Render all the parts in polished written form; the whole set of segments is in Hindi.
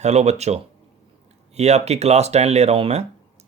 हेलो बच्चों, ये आपकी क्लास 10 ले रहा हूँ मैं।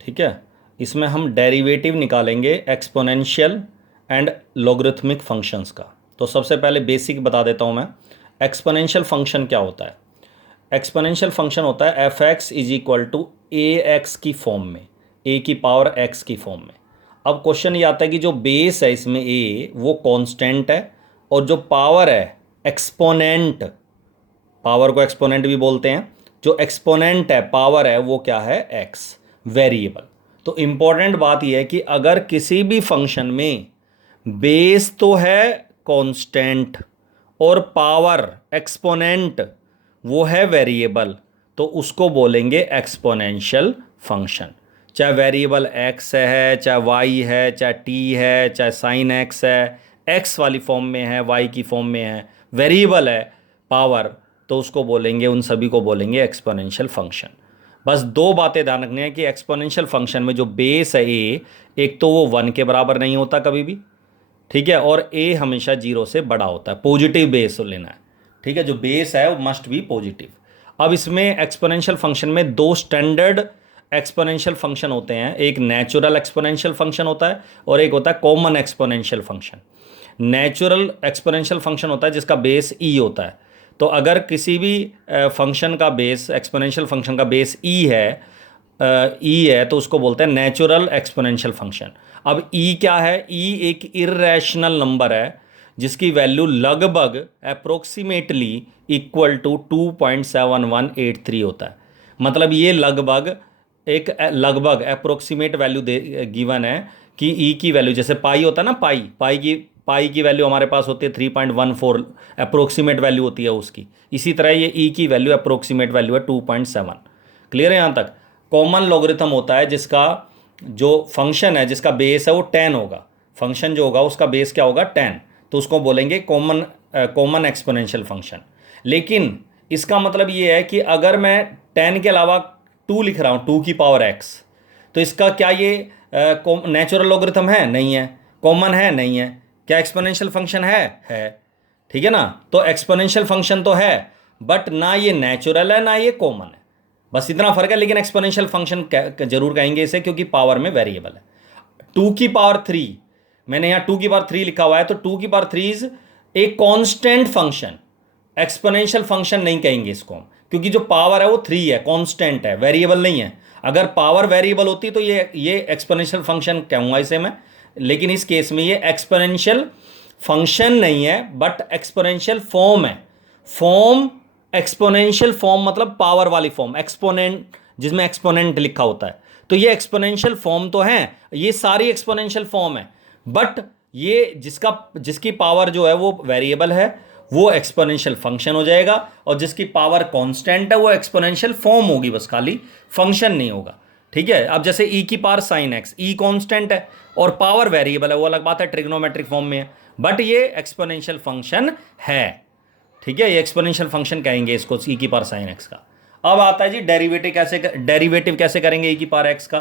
ठीक है। इसमें हम डेरिवेटिव निकालेंगे एक्सपोनेंशियल एंड लॉगरिथमिक फंक्शंस का। तो सबसे पहले बेसिक बता देता हूँ मैं। एक्सपोनेंशियल फंक्शन क्या होता है? एक्सपोनेंशियल फंक्शन होता है f x is equal to a x की फॉर्म में, ए की पावर एक्स की फॉर्म में। अब क्वेश्चन ये आता है कि जो बेस है इसमें ए वो कांस्टेंट है, और जो पावर है एक्सपोनेंट, पावर को एक्सपोनेंट भी बोलते हैं, जो एक्सपोनेंट है पावर है वो क्या है? X, variable. तो इंपॉर्टेंट बात यह है कि अगर किसी भी फंक्शन में बेस तो है कांस्टेंट और पावर एक्सपोनेंट वो है वेरिएबल, तो उसको बोलेंगे एक्सपोनेंशियल फंक्शन। चाहे वेरिएबल एक्स है, चाहे वाई है, चाहे टी है, चाहे साइन एक्स है, एक्स वाली फॉर्म में है, वाई की फॉर्म में है, वेरिएबल है पावर, तो उसको बोलेंगे, उन सभी को बोलेंगे एक्सपोनेंशियल फंक्शन। बस दो बातें ध्यान रखनी है कि एक्सपोनेंशियल फंक्शन में जो बेस है ए, एक तो वो 1 के बराबर नहीं होता कभी भी, ठीक है, और ए हमेशा 0 से बड़ा होता है। पॉजिटिव बेस लेना है, ठीक है, जो बेस है वो मस्ट बी पॉजिटिव। अब इसमें एक्सपोनेंशियल फंक्शन में दो स्टैंडर्ड एक्सपोनेंशियल फंक्शन होते हैं, एक नेचुरल एक्सपोनेंशियल फंक्शन होता है और एक होता है common exponential function. Natural exponential function होता है जिसका बेस ई होता है। तो अगर किसी भी फंक्शन का बेस, एक्सपोनेंशियल फंक्शन का बेस ई है तो उसको बोलते हैं नेचुरल एक्सपोनेंशियल फंक्शन। अब ई क्या है? ई एक इरेशनल नंबर है जिसकी वैल्यू लगभग अप्रोक्सीमेटली इक्वल टू 2.7183 होता है। मतलब ये लगभग अप्रोक्सीमेट वैल्यू दे गिवन है कि ई की वैल्यू, जैसे पाई होता है ना, पाई की वैल्यू हमारे पास होती है 3.14, अप्रोक्सीमेट वैल्यू होती है उसकी। इसी तरह ये ई की वैल्यू अप्रोक्सीमेट वैल्यू है 2.7। क्लियर है यहाँ तक? कॉमन लॉगरिथम होता है जिसका जो फंक्शन है जिसका बेस है वो 10 होगा। फंक्शन जो होगा उसका बेस क्या होगा? 10। तो उसको बोलेंगे कॉमन एक्सपोनेंशियल फंक्शन। लेकिन इसका मतलब ये है कि अगर मैं 10 के अलावा 2 लिख रहा हूँ, 2 की पावर एक्स, तो इसका क्या ये नेचुरल लॉगरिथम है? नहीं है। कॉमन है? नहीं है। क्या एक्सपोनेंशियल फंक्शन है? ठीक है ना? तो एक्सपोनेंशियल फंक्शन तो है, बट ना ये नेचुरल है ना ये कॉमन है, बस इतना फर्क है। लेकिन एक्सपोनेंशियल फंक्शन जरूर कहेंगे इसे, क्योंकि पावर में वेरिएबल है। 2 की पावर 3, मैंने यहाँ 2 की पावर 3 लिखा हुआ है, तो 2 की power 3 is a constant function. Exponential function नहीं कहेंगे इसको हम, क्योंकि जो पावर है वो 3 है, कॉन्स्टेंट है, वेरिएबल नहीं है। अगर पावर वेरिएबल होती तो ये एक्सपोनेंशियल फंक्शन कहूंगा इसे मैं। लेकिन इस केस में ये एक्सपोनेंशियल फंक्शन नहीं है, बट एक्सपोनेंशियल फॉर्म है। फॉर्म, एक्सपोनेंशियल फॉर्म मतलब पावर वाली फॉर्म, एक्सपोनेंट जिसमें एक्सपोनेंट लिखा होता है। तो ये एक्सपोनेंशियल फॉर्म तो है, ये सारी एक्सपोनेंशियल फॉर्म है, बट ये जिसकी पावर जो है वो वेरिएबल है वो एक्सपोनेंशियल फंक्शन हो जाएगा, और जिसकी पावर कांस्टेंट है वो एक्सपोनेंशियल फॉर्म होगी, बस खाली फंक्शन नहीं होगा। ठीक है। अब जैसे ई की पावर साइन एक्स, ई कांस्टेंट है और पावर वेरिएबल है, वो अलग बात है, ट्रिग्नोमेट्रिक फॉर्म में है, बट ये एक्सपोनेंशियल फंक्शन है। ठीक है, ये एक्सपोनेंशियल फंक्शन कहेंगे इसको, ई की पावर साइन एक्स का। अब आता है जी डेरिवेटिव कैसे करेंगे ई की पावर एक्स का?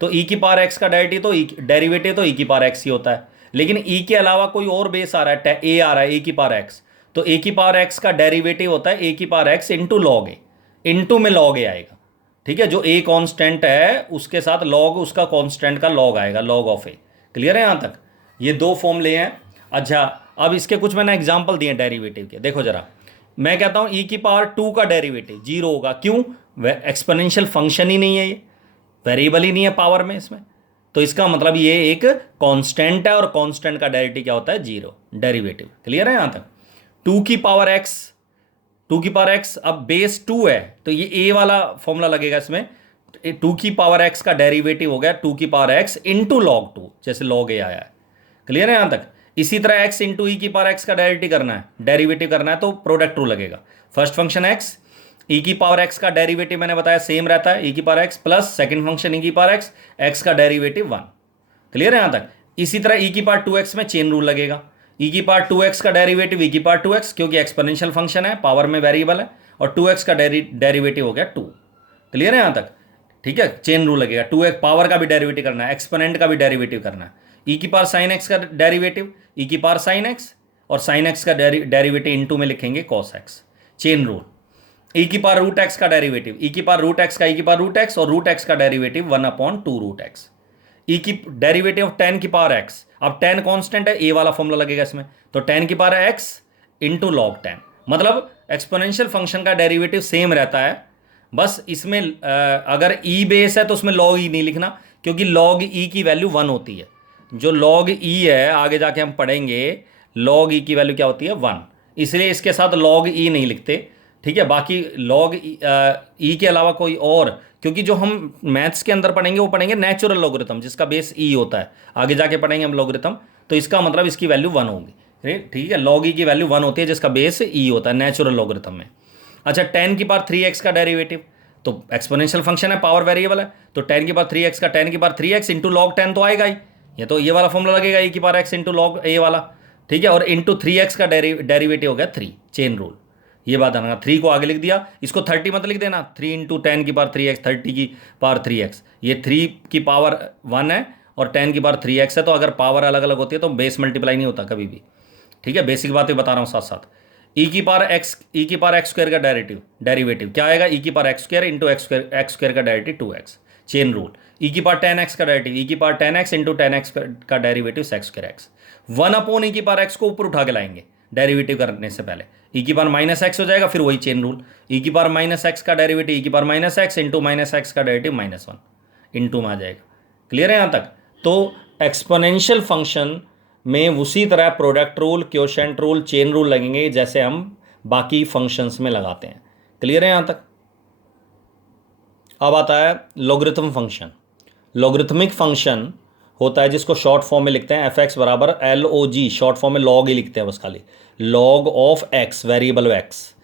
तो ई की पावर एक्स का डेरिवेटिव तो ई की पावर एक्स ही होता है, लेकिन ई के अलावा कोई और बेस आ रहा है, ए आ रहा है, ए की पावर एक्स। तो ए की पावर एक्स का डेरिवेटिव होता है ए की पावर एक्स इंटू लॉग ए, इंटू में लॉग ए आएगा। ठीक है, जो ए कांस्टेंट है उसके साथ लॉग, उसका कांस्टेंट का लॉग आएगा, लॉग ऑफ ए। क्लियर है यहां तक? ये दो फॉर्मूले हैं। अच्छा, अब इसके कुछ मैंने एग्जांपल दिए डेरिवेटिव के, देखो जरा। मैं कहता हूं ई की पावर 2 का डेरिवेटिव 0 होगा। क्यों? एक्सपोनेंशियल फंक्शन ही नहीं है, ये वेरिएबल ही नहीं है पावर में इसमें। तो इसका मतलब ये एक कांस्टेंट है, और कांस्टेंट का डेरिवेटिव क्या होता है? 0 डेरिवेटिव। क्लियर है यहां तक? 2 की पावर एक्स अब बेस 2 है, तो ये ए वाला फॉर्मूला लगेगा इसमें। 2 की पावर एक्स का डेरिवेटिव हो गया 2 की पावर एक्स इंटू लॉग 2, जैसे लॉग ए आया है। क्लियर है यहां तक? इसी तरह एक्स इंटू ई की पावर एक्स का डेरिवेटिव करना है तो प्रोडक्ट रूल लगेगा। फर्स्ट फंक्शन एक्स, ई की पावर एक्स का डेरिवेटिव मैंने बताया सेम रहता है, ई की power x plus second function e की पावर एक्स, एक्स का डेरिवेटिव 1। क्लियर है यहां तक? इसी तरह ई की पावर 2x में चेन रूल लगेगा। ई की पावर 2x का डेरिवेटिव ई की पावर 2x, क्योंकि एक्सपोनेंशियल फंक्शन है, पावर में वेरिएबल है, और 2x का डेरिवेटिव हो गया 2। क्लियर है यहां तक? ठीक है, चेन रूल लगेगा। 2x पावर का भी डेरिवेटिव करना है, एक्सपोनेंट का भी डेरिवेटिव करना है। ई की पावर साइन एक्स का डेरिवेटिव ई की पावर साइन एक्स, और साइन एक्स का डेरिवेटिव इंटू में लिखेंगे कॉस एक्स, चेन रूल। ई की पावर रूट एक्स का डेरिवेटिव, ई की पावर रूट एक्स का ई की पावर रूट एक्स, और रूट एक्स का डेरिवेटिव 1/2 रूट एक्स। ई की डेरिवेटिव ऑफ टेन की पावर एक्स, अब टेन कांस्टेंट है, ए वाला फॉर्मूला लगेगा इसमें, तो टेन की power x into log ten, मतलब एक्सपोनेंशियल फंक्शन का डेरिवेटिव सेम रहता है, बस इसमें अगर ई बेस है तो उसमें लॉग ई नहीं लिखना, क्योंकि लॉग ई की वैल्यू 1 होती है। जो लॉग ई है आगे जाके हम पढ़ेंगे, लॉग ई की वैल्यू क्या होती है 1, इसलिए इसके साथ लॉग ई नहीं लिखते, ठीक है। बाकी लॉग ई के अलावा कोई और, क्योंकि जो हम मैथ्स के अंदर पढ़ेंगे वो पढ़ेंगे नेचुरल लॉगरिथम जिसका बेस ई होता है, आगे जाके पढ़ेंगे हम लॉगरिथम, तो इसका मतलब इसकी वैल्यू 1 होगी, ठीक है। लॉग ई की वैल्यू 1 होती है जिसका बेस ई होता है नेचुरल लॉगरिथम में। अच्छा, टेन की पावर 3x का डेरिवेटिव, तो एक्सपोनेंशियल फंक्शन है, पावर वेरिएबल है, तो टेन की पावर 3x का टेन की power 3x into log ten तो आएगा ही, ये तो ये वाला फॉर्मूला लगेगा, e की पावर x इंटू लॉग ए वाला, ठीक है। और इंटू 3x का डेरिवेटिव हो गया 3, चेन रूल, ये बात आना, 3 को आगे लिख दिया, इसको 30 मत लिख देना, 3 इंटू टेन की पावर 3x, 30 की पावर 3x, ये 3 की पावर 1 है और 10 की पावर 3x है, तो अगर पावर अलग अलग होती है तो बेस मल्टीप्लाई नहीं होता कभी भी, ठीक है। बेसिक बातें बता रहा हूँ साथ साथ। ई की पावर एक्स स्क्वायर का डेरिवेटिव क्या आएगा, ई की power x square into x square का डेरिवेटिव 2x, चेन रूल। ई की पावर 10x का डेरिवेटिव, ई की पावर 10x इंटू 10x का derivative sex square x, 1/e की पावर x को ऊपर उठा के लाएंगे डेरिवेटिव करने से पहले, ई की पावर माइनस एक्स हो जाएगा, फिर वही चेन रूल, ई की पावर माइनस एक्स का डेरिवेटिव, ई की power minus x into minus x का डेरिवेटिव -1 इंटू में आ जाएगा। क्लियर है यहाँ तक? तो एक्सपोनेंशियल फंक्शन में उसी तरह product rule, quotient rule, chain rule लगेंगे जैसे हम बाकी फंक्शंस में लगाते हैं। क्लियर है यहाँ तक? अब आता है लॉगरिथम फंक्शन। लॉगरिथमिक फंक्शन होता है जिसको शॉर्ट फॉर्म में लिखते हैं एफ एक्स बराबर LOG, शॉर्ट फॉर्म में लॉग ही लिखते हैं बस खाली, log of x, variable x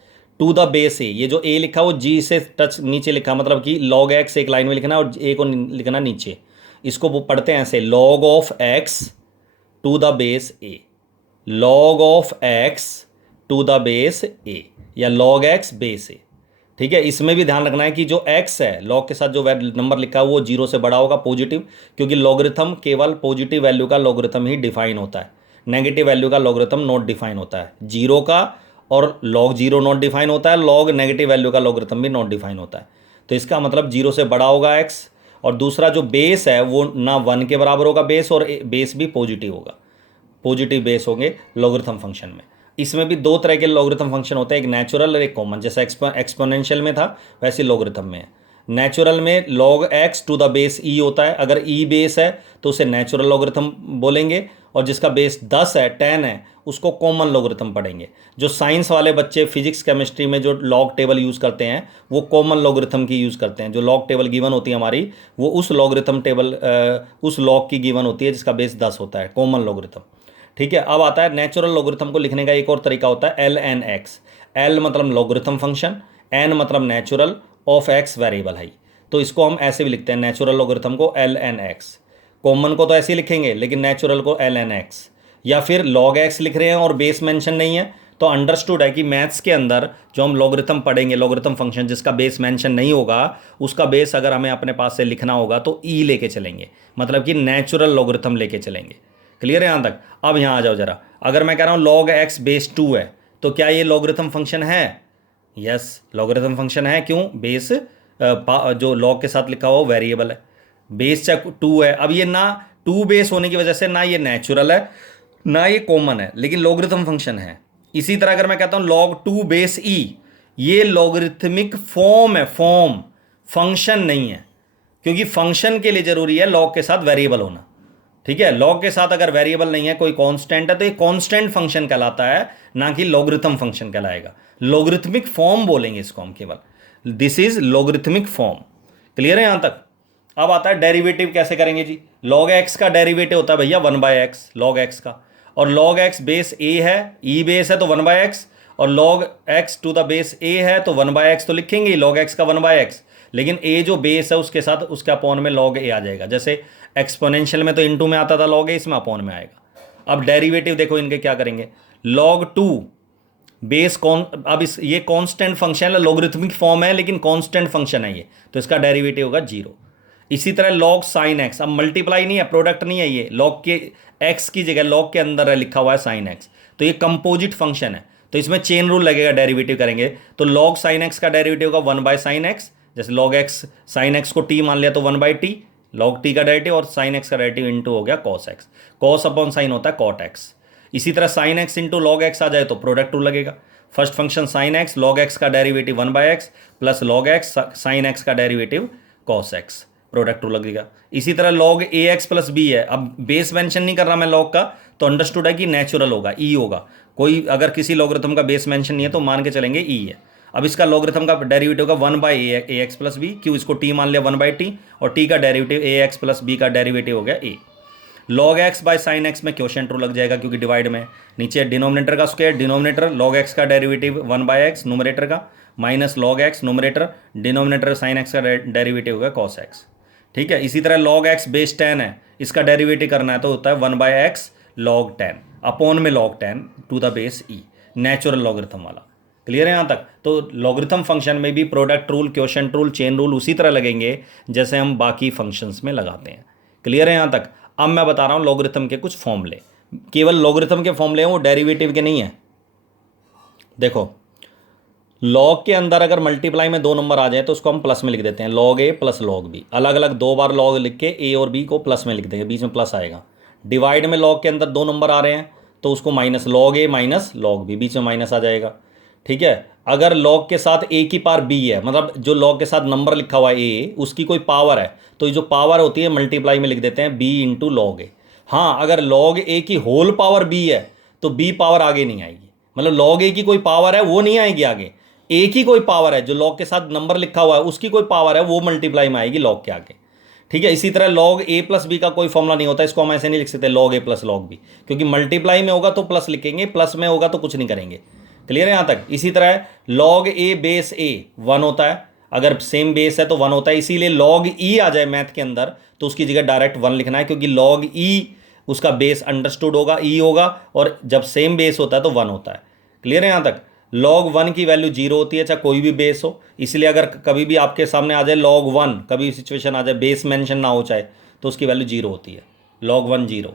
to the base a, ये जो ए लिखा वो जी से टच नीचे लिखा, मतलब कि लॉग एक्स एक लाइन में लिखना और ए को लिखना नीचे, इसको वो पढ़ते हैं ऐसे, log of x to the base a, log of x to the base a, या लॉग एक्स बेस ए, ठीक है। इसमें भी ध्यान रखना है कि जो x है लॉग के साथ जो नंबर लिखा है वो 0 से बड़ा होगा, पॉजिटिव, क्योंकि लॉगरिथम केवल पॉजिटिव वैल्यू का लॉगरिथम ही डिफाइन होता है, नेगेटिव वैल्यू का लॉगरिथम नॉट डिफाइन होता है, 0 का और लॉग 0 नॉट डिफाइन होता है, लॉग नेगेटिव वैल्यू का लॉगरिथम भी नॉट डिफाइन होता है, तो इसका मतलब 0 से बड़ा होगा x। और दूसरा जो बेस है वो ना 1 के बराबर होगा बेस, और बेस भी पॉजिटिव होगा, पॉजिटिव बेस होंगे लॉगरिथम फंक्शन में। इसमें भी दो तरह के लॉगरिथम फंक्शन होते हैं, एक नेचुरल और एक कॉमन, जैसे एक्सपोनेंशियल में था वैसे लॉगरिथम में है। नेचुरल में log x to the base e होता है, अगर ई बेस है तो उसे नेचुरल लॉगरिथम बोलेंगे, और जिसका बेस 10 है 10 है उसको कॉमन लॉगरिथम पढ़ेंगे। जो साइंस वाले बच्चे फिजिक्स केमिस्ट्री में जो लॉग टेबल यूज़ करते हैं वो कॉमन लॉगरिथम की यूज़ करते हैं, जो लॉग टेबल गिवन होती है हमारी वो उस लॉगरिथम टेबल उस लॉग की गिवन होती है जिसका बेस 10 होता है, कॉमन लॉगरिथम, ठीक है। अब आता है नेचुरल लॉगरिथम को लिखने का एक और तरीका होता है LNX, L मतलब लॉगरिथम फंक्शन, N मतलब नेचुरल ऑफ एक्स वेरिएबल है, तो इसको हम ऐसे भी लिखते हैं नेचुरल लॉगरिथम को LNX, कॉमन को तो ऐसे ही लिखेंगे लेकिन नेचुरल को LNX, या फिर log x लिख रहे हैं और बेस मेंशन नहीं है तो अंडरस्टूड है कि मैथ्स के अंदर जो हम लॉगरिथम पढ़ेंगे, लॉगरिथम फंक्शन जिसका बेस मेंशन नहीं होगा उसका बेस अगर हमें अपने पास से लिखना होगा तो ई लेके चलेंगे, मतलब कि नेचुरल लॉगरिथम लेके चलेंगे। क्लियर है यहाँ तक? अब यहाँ आ जाओ जरा, अगर मैं कह रहा हूँ log x बेस 2 है तो क्या ये लॉगरिथम फंक्शन है? यस, लॉगरिथम फंक्शन है। क्यों? बेस जो log के साथ लिखा हुआ वेरिएबल है, बेस चाहे 2 है, अब ये ना 2 बेस होने की वजह से ना ये नेचुरल है ना ये कॉमन है, लेकिन लॉगरिथम फंक्शन है। इसी तरह अगर मैं कहता हूँ log 2 बेस e, ये लॉगरिथमिक फॉर्म है, फॉर्म, फंक्शन नहीं है, क्योंकि फंक्शन के लिए जरूरी है log के साथ वेरिएबल होना, ठीक है। log के साथ अगर वेरिएबल नहीं है, कोई कांस्टेंट है, तो ये कांस्टेंट फंक्शन कहलाता है, ना कि लॉगरिथम फंक्शन कहलाएगा। लॉगरिथमिक फॉर्म बोलेंगे इसको हम केवल, this is logarithmic form. Clear है यहां तक? अब आता है डेरिवेटिव कैसे करेंगे जी। log x का डेरिवेटिव होता है भैया 1/x, log x का, और log x बेस a है, e बेस है तो 1/x, और log x to the base a है तो 1/x तो लिखेंगे ही, log x का 1/x, लेकिन a जो बेस है उसके साथ उसके अपॉन में log a आ जाएगा, जैसे एक्सपोनेंशियल में तो इनटू में आता था log a, इसमें अपॉन में आएगा। अब डेरिवेटिव देखो इनके क्या करेंगे, log 2 बेस कौन, अब इस ये कांस्टेंट फंक्शन है, लॉगरिथमिक फॉर्म है लेकिन कांस्टेंट फंक्शन है ये, तो इसका डेरिवेटिव होगा 0। इसी तरह log sin x, अब मल्टीप्लाई नहीं है, प्रोडक्ट नहीं है, ये log के x की जगह log के अंदर है लिखा हुआ है sin x, तो ये कंपोजिट फंक्शन है, तो तो इसमें चेन रूल लगेगा, डेरिवेटिव करेंगे तो लॉग साइन एक्स का डेरिवेटिव होगा 1/sin x, जैसे लॉग एक्स साइन एक्स को टी मान लिया तो 1/t, लॉग टी का डेरिवेटिव, और साइन एक्स का डेरिवेटिव इंटू हो गया cos x, cos upon sine होता है कॉट एक्स। इसी तरह sine x into log x आ जाए तो प्रोडक्ट रूल लगेगा, first function sine x, log x का derivative 1/x plus log x sine x का derivative cos x, product rule लगेगा। इसी तरह लॉग ए एक्स प्लस बी है, अब बेस मेंशन नहीं कर रहा मैं लॉग का, तो अंडरस्टूड है कि नेचुरल होगा, ई होगा, कोई अगर किसी लॉगरिथम का बेस मेंशन नहीं है तो मान के चलेंगे ई है। अब इसका लॉगरिथम का डेरिवेटिव होगा 1/a x प्लस बी, क्यों, इसको टी मान लिया 1/t, और टी का derivative a x plus b का डेरिवेटिव हो गया a. Log x by sine x में क्वोशिएंट रूल लग जाएगा क्योंकि डिवाइड में, नीचे डिनोमिनेटर का स्क्वायर, डिनोमिनेटर लॉग एक्स का डेरिवेटिव 1/x न्यूमरेटर का, minus log x numerator, denominator sine x का डेरिवेटिव होगा कॉस एक्स। ठीक है, इसी तरह log x बेस 10 है, इसका डेरिवेटिव करना है तो होता है 1/x log 10 अपॉन में log 10 to the base e, natural logarithm वाला। क्लियर है यहाँ तक? तो लॉगरिथम फंक्शन में भी product rule, quotient rule, chain rule उसी तरह लगेंगे जैसे हम बाकी फंक्शंस में लगाते हैं। क्लियर है यहाँ तक? अब मैं बता रहा हूँ लॉगरिथम के कुछ फॉर्मूले, केवल लॉगरिथम के फॉर्मूले हैं, वो डेरिवेटिव के नहीं है। देखो, लॉग के अंदर अगर मल्टीप्लाई में 2 नंबर आ जाए तो उसको हम प्लस में लिख देते हैं, लॉग ए प्लस लॉग बी, अलग अलग 2 बार लॉग लिख के ए और बी को प्लस में लिख देंगे, बीच में प्लस आएगा। डिवाइड में लॉग के अंदर 2 नंबर आ रहे हैं तो उसको माइनस लॉग ए माइनस लॉग बी, बीच में माइनस आ जाएगा। ठीक है, अगर लॉग के साथ ए की पावर बी है, मतलब जो लॉग के साथ नंबर लिखा हुआ है ए, उसकी कोई पावर है, तो ये जो पावर होती है मल्टीप्लाई में लिख देते हैं बी इंटू लॉग ए। हाँ, अगर लॉग ए की होल पावर बी है तो बी पावर आगे नहीं आएगी, मतलब लॉग ए की कोई पावर है वो नहीं आएगी आगे, ए की कोई पावर है, जो लॉग के साथ नंबर लिखा हुआ है उसकी कोई पावर है वो मल्टीप्लाई में आएगी लॉग के आगे। ठीक है, इसी तरह लॉग ए प्लस बी का कोई फॉर्मूला नहीं होता, इसको हम ऐसे नहीं लिख सकते लॉग ए प्लस लॉग बी, क्योंकि मल्टीप्लाई में होगा तो प्लस लिखेंगे, प्लस में होगा तो कुछ नहीं करेंगे। क्लियर है यहाँ तक? इसी तरह लॉग ए बेस ए 1 होता है, अगर सेम बेस है तो 1 होता है, इसीलिए लॉग ई आ जाए मैथ के अंदर तो उसकी जगह डायरेक्ट 1 लिखना है, क्योंकि लॉग ई उसका बेस अंडरस्टूड होगा, ई होगा, और जब सेम बेस होता है तो 1 होता है। क्लियर है यहाँ तक? log 1 की वैल्यू 0 होती है, चाहे कोई भी बेस हो, इसलिए अगर कभी भी आपके सामने आ जाए log 1, कभी सिचुएशन आ जाए बेस मेंशन ना हो चाहे, तो उसकी वैल्यू 0 होती है, log 1 0।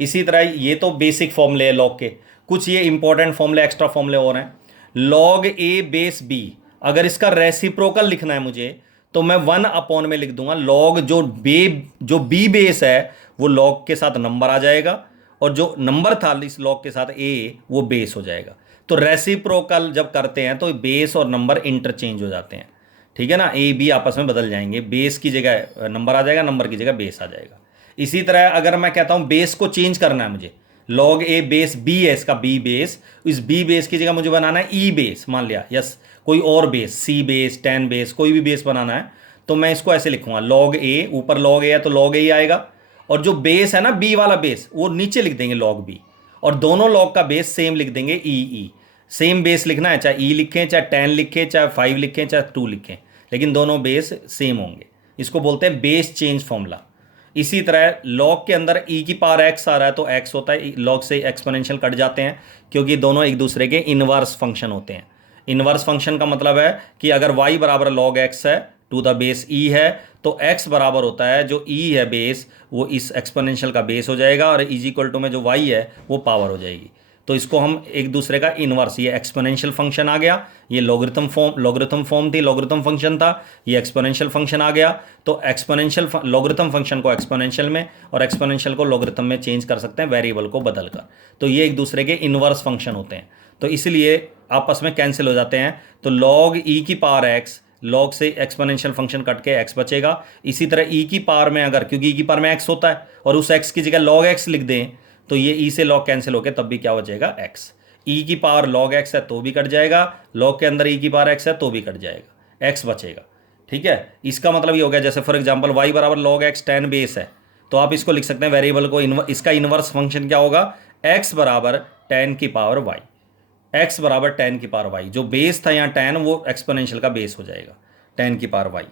इसी तरह ये तो बेसिक फॉर्मूले है log के, कुछ ये इंपॉर्टेंट फॉर्मूले, एक्स्ट्रा फॉर्मूले और हैं। log a बेस b, अगर इसका रेसिप्रोकल लिखना है मुझे तो मैं 1 अपॉन में लिख दूंगा, log जो b बेस है वो log के साथ नंबर आ जाएगा, और जो नंबर था इस log के साथ a वो बेस हो जाएगा। तो रेसिप्रोकल जब करते हैं तो बेस और नंबर इंटरचेंज हो जाते हैं। ठीक है ना, ए बी आपस में बदल जाएंगे, बेस की जगह नंबर आ जाएगा, नंबर की जगह बेस आ जाएगा। इसी तरह अगर मैं कहता हूं बेस को चेंज करना है मुझे, log ए बेस बी है इसका बी बेस, इस बी बेस की जगह मुझे बनाना है ई बेस, मान लिया, यस, कोई और बेस, सी बेस, 10 बेस, कोई भी बेस बनाना है, तो मैं इसको ऐसे लिखूंगा log ए, ऊपर log ए है तो log ए ही आएगा, और जो बेस है ना बी वाला बेस वो नीचे लिख देंगे log बी, और दोनों log का बेस सेम लिख देंगे ई। सेम बेस लिखना है, चाहे ई लिखें, चाहे 10 लिखें, चाहे 5 लिखें, चाहे 2 लिखें, लेकिन दोनों बेस सेम होंगे। इसको बोलते हैं बेस चेंज फॉर्मूला। इसी तरह log के अंदर e की पावर x आ रहा है तो x होता है, log से एक्सपोनेंशियल कट जाते हैं क्योंकि दोनों एक दूसरे के इनवर्स फंक्शन होते हैं। इनवर्स फंक्शन का मतलब है कि अगर y बराबर log x है टू द बेस e है तो x बराबर होता है जो e है बेस, वो इस एक्सपोनेंशियल का बेस हो जाएगा, और इज इक्वल टू में जो y है वो पावर हो जाएगी। तो इसको हम एक दूसरे का इनवर्स, ये एक्सपोनेंशियल फंक्शन आ गया, ये लॉगरिथम फॉर्म थी, लॉगरिथम फंक्शन था, ये एक्सपोनेंशियल फंक्शन आ गया। तो एक्सपोनेंशियल लॉगरिथम फंक्शन को एक्सपोनेंशियल में और एक्सपोनेंशियल को लॉगरिथम में चेंज कर सकते हैं वेरिएबल को बदलकर, तो ये एक दूसरे के इनवर्स फंक्शन होते हैं, तो इसलिए आपस में कैंसिल हो जाते हैं। तो log e की पावर x, log से एक्सपोनेंशियल फंक्शन कट के x बचेगा। इसी तरह e की पावर में अगर, क्योंकि e की पावर में x होता है और उस x की जगह log x लिख दें तो ये e से log कैंसिल होकर तब भी क्या हो जाएगा x, e की पावर log x है तो भी कट जाएगा, log के अंदर e की पावर x है तो भी कट जाएगा, x बचेगा। ठीक है, इसका मतलब ये हो गया, जैसे फॉर एग्जांपल y बराबर log x 10 बेस है तो आप इसको लिख सकते हैं वेरिएबल को, इसका इनवर्स फंक्शन क्या होगा, x बराबर 10 की पावर y, x बराबर 10 की पावर y, जो बेस था यहाँ 10 वो एक्सपोनेंशियल का बेस हो जाएगा 10 की पावर y।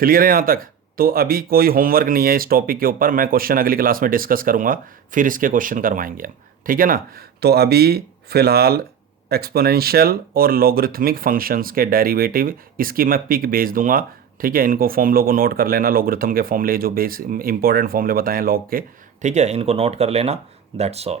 क्लियर है यहाँ तक? तो अभी कोई होमवर्क नहीं है इस टॉपिक के ऊपर, मैं क्वेश्चन अगली क्लास में डिस्कस करूँगा, फिर इसके क्वेश्चन करवाएंगे हम। ठीक है ना, तो अभी फ़िलहाल एक्सपोनेंशियल और लॉगरिथमिक फंक्शंस के डेरिवेटिव इसकी मैं पिक भेज दूंगा। ठीक है, इनको फॉर्मूलों को नोट कर लेना, लॉगरिथम के फॉर्मूले जो बेस इंपॉर्टेंट फॉर्मूले बताएं लॉग के, ठीक है, इनको नोट कर लेना। That's all.